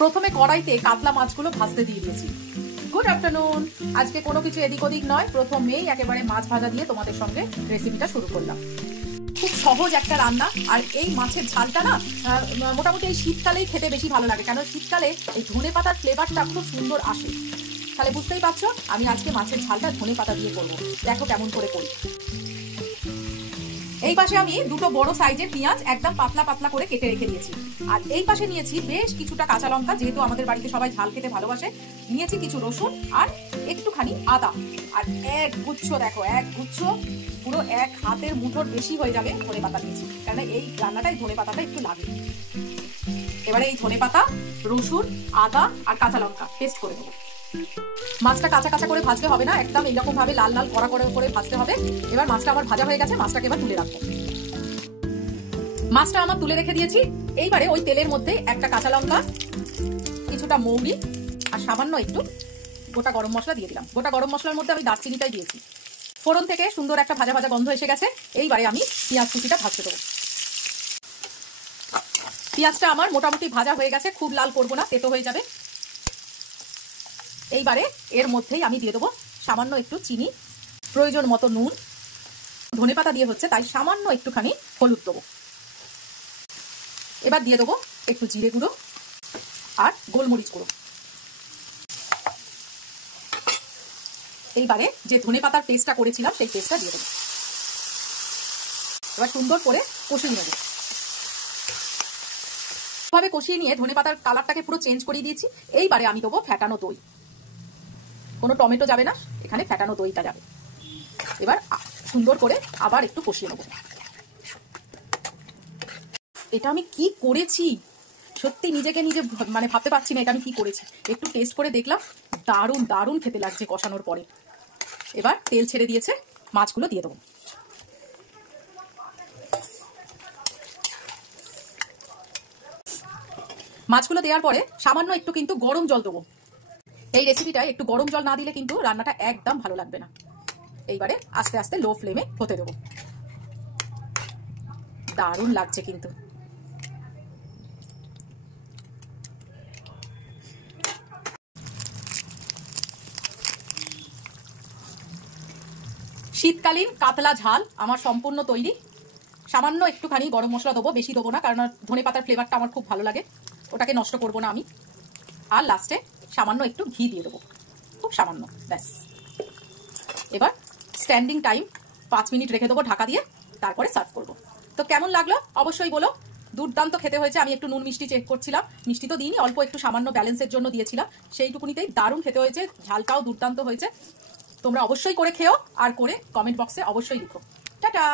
প্রথমে কড়াইতে কাতলা মাছগুলো ভাজতে দিয়ে দিয়েছি। Good afternoon. আজকে কোনো কিছু এদিক ওদিক নয়, প্রথমেই একেবারে মাছ ভাজা দিয়ে তোমাদের সঙ্গে রেসিপিটা শুরু করলাম। খুব সহজ একটা রান্না, আর এই মাছের ঝালটা না মোটামুটি এই শীতকালেই খেতে বেশি ভালো লাগে, কারণ শীতকালে এই ধনেপাতার ফ্লেভারটা খুব সুন্দর আসে। তাহলে বুঝতেই পারছো আমি আজকে মাছের ঝালটা ধনেপাতা দিয়ে করবো। দেখো কেমন করে করি। এই পাশে আমি দুটো বড় সাইজের পেঁয়াজ একদম পাতলা পাতলা করে কেটে রেখে দিয়েছি, আর এই পাশে নিয়েছি বেশ কিছুটা কাঁচা লঙ্কা, যেহেতু আমাদের বাড়িতে সবাই ঝাল খেতে ভালোবাসে। নিয়েছি কিছু রসুন আর একটুখানি আদা, আর এক গুচ্ছ, দেখো এক গুচ্ছ পুরো এক হাতের মুঠোর বেশি হয়ে যাবে ধনেপাতা নিয়েছি, কারণ এই রান্নাটাই ধনেপাতাটা একটু লাগে। এবারে এই ধনেপাতা, রসুন, আদা আর কাঁচা লঙ্কা পেস্ট করে দেবো। মাছটা কাঁচা কাঁচা করে ভাজতে হবে না, একদম এইরকম ভাবে লাল লাল কড়া করে ভাজতে হবে। এবার মাছটা আমার ভাজা হয়ে গেছে, মাছটাকে এবার তুলে রাখবো। মাছটা আমার তুলে রেখে দিয়েছি। এইবারে ওই তেলের মধ্যে একটা কাঁচা লঙ্কা, কিছুটা মৌরি আর সামান্য একটু গোটা গরম মশলা দিয়ে দিলাম। গোটা গরম মশলার মধ্যে আমি দারচিনিটাই দিয়েছি। ফোড়ন থেকে সুন্দর একটা ভাজা ভাজা গন্ধ এসে গেছে। এইবারে আমি পেঁয়াজ কুচিটা ভাজতে দেবো। পেঁয়াজটা আমার মোটামুটি ভাজা হয়ে গেছে, খুব লাল করবো না, তেতো হয়ে যাবে। এইবারে এর মধ্যেই আমি দিয়ে দেবো সামান্য একটু চিনি, প্রয়োজন মতো নুন। ধনেপাতা দিয়ে হচ্ছে তাই সামান্য একটুখানি হলুদ দেবো। এবার দিয়ে দেবো একটু জিরে গুঁড়ো আর গোলমরিচ গুঁড়ো। এইবারে যে ধনেপাতার পেস্টটা করেছিলাম সেই পেস্টটা দিয়ে দেবো। এবার সুন্দর করে কষিয়ে নেব। ভাবে কষিয়ে নিয়ে ধনেপাতার কালারটাকে পুরো চেঞ্জ করে দিয়েছি। এইবারে আমি দেবো ফ্যাটানো দই। কোনো টমেটো যাবে না, এখানে ফ্যাটানো দইটা যাবে। এবার সুন্দর করে আবার একটু কষিয়ে নেব। এটা আমি কি করেছি সত্যি নিজেকে নিজে মানে ভাবতে পারছি না এটা আমি কি করেছি। একটু টেস্ট করে দেখলাম, দারুণ দারুণ খেতে লাগছে কষানোর পরে। এবার তেল ছেড়ে দিয়েছে, মাছগুলো দিয়ে দেবো। মাছগুলো দেওয়ার পরে সামান্য একটু কিন্তু গরম জল দেবো। এই রেসিপিটায় একটু গরম জল না দিলে কিন্তু রান্নাটা একদম ভালো লাগবে না। এইবারে আস্তে আস্তে লো ফ্লেমে হতে দেবো। দারুণ লাগছে কিন্তু। শীতকালীন কাতলা ঝাল আমার সম্পূর্ণ তৈরি। সামান্য একটুখানি গরম মশলা দেবো, বেশি দেবো না, কারণ ধনেপাতার ফ্লেভারটা আমার খুব ভালো লাগে, ওটাকে নষ্ট করবো না আমি। আর লাস্টে সামান্য একটু ঘি দিয়ে দেবো, খুব সামান্য, ব্যাস। এবার স্ট্যান্ডিং টাইম 5 মিনিট রেখে দেবো ঢাকা দিয়ে, তারপরে সার্ভ করবো। তো কেমন লাগলো অবশ্যই বলো। দুর্দান্ত খেতে হয়েছে। আমি একটু নুন মিষ্টি চেক করছিলাম, মিষ্টি তো দিইনি, অল্প একটু সামান্য ব্যালেন্সের জন্য দিয়েছিলাম, সেইটুকুনিতেই দারুণ খেতে হয়েছে। ঝালটাও দুর্দান্ত হয়েছে। তোমরা অবশ্যই করে খেও, আর করে কমেন্ট বক্সে অবশ্যই লিখো। টাটা।